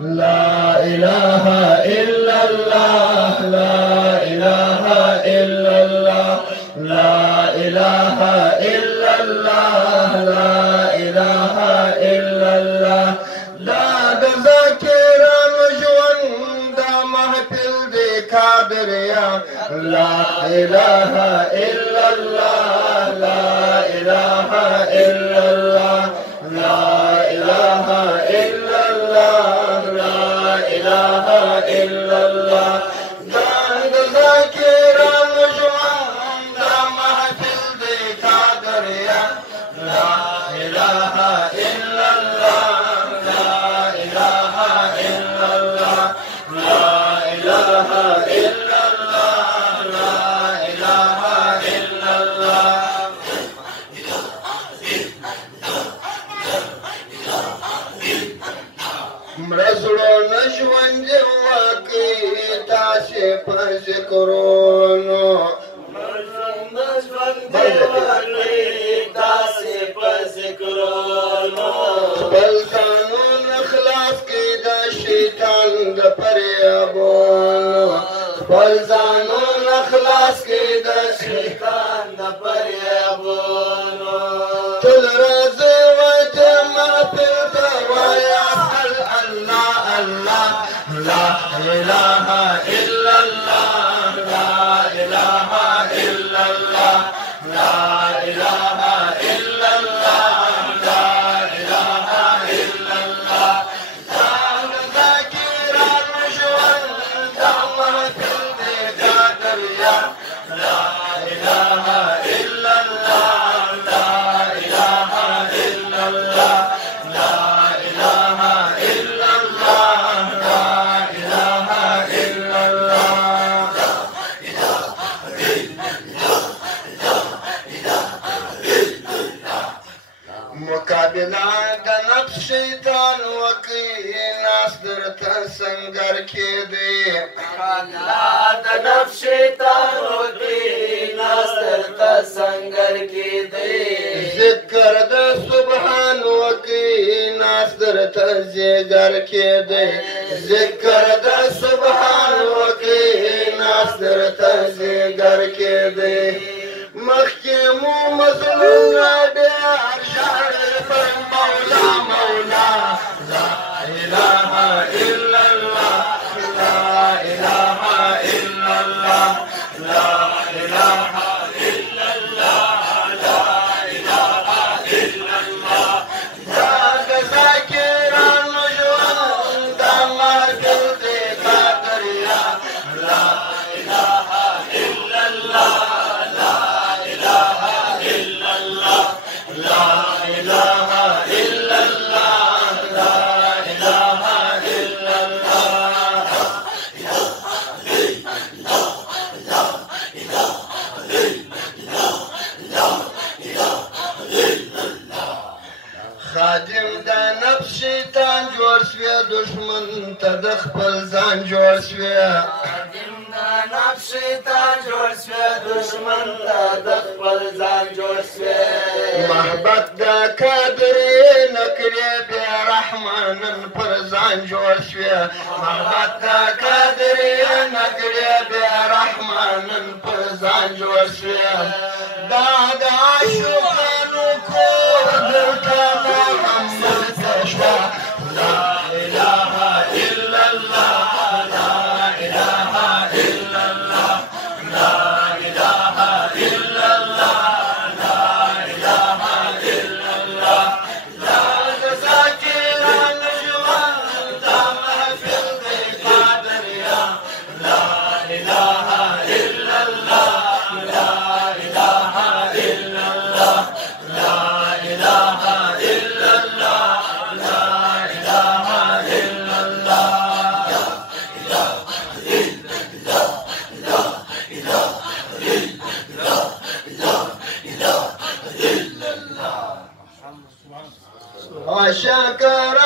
لا إله إلا الله لا إله إلا الله لا إله إلا الله لا إله إلا الله دا ذاكران ژوند دا محفل دی قادریا لا إله إلا الله لا إله إلا الله لا إله إلا الله لا إله إلا الله دا ذاكران ژوند دا محفل دی قادریا لا إله إلا الله لا إله إلا الله لا إله إلا الله لا إله إلا الله مرزړو نشوند واقعي تاسې په ذکرونو خپل ځانونه خلاص کړي د شیطان د فریابونو خپل ځانونه خلاص کړي د شیطان د فریابونو ټول راځي وجه محفل ته وایه الله الله لا إله إلا الله لا إله إلا الله لا إله إلا الله لا إله إلا الله ذاكران ژوند دا محفل دی قادریا لا إله إلا الله لا إله إلا الله لا إله إلا الله لا إله إلا الله مقابله د نفس شیطان وکړي ناس درته سنګر کېدی مقابله د نفس شیطان وکړي ناس درته سنګر کېدی ذکر د سبحان وکړي ناس درته زیګر کېدی ذکر د سبحان وکړي ناس درته زیګر کېدی مخکې مو مظلومه ډېر ژاړي پر مولا مولا لا إله إلا الله لا إله إلا الله لا إله إلا الله لا إله إلا الله دا ذاکران ژوند دا محفل دی قادریا لا إله إلا الله لا إله إلا الله لا إله إلا الله لا إله إلا الله خادم د نفس شیطان جوړ شوی دشمن ته د خپل ځان جوړ شوی خادم د نفس شیطان جوړ شوی دشمن ته د خپل ځان جوړ شوی محبت د قادر نکړې بې رحمانن پر ځان جوړ شوی محبت د قادر نکړې بې رحمانن پر ځان جوړ شوی دا د عاشقانو کور دلته محمد ته شوه لا إله إلا الله لا إله إلا الله لا إله إلا الله لا إله إلا الله لا ذاكران ژوند دا محفل دی قادریا لا إله إلا الله لا إله إلا الله لا إله إلا الله لا إله إلا الله شكر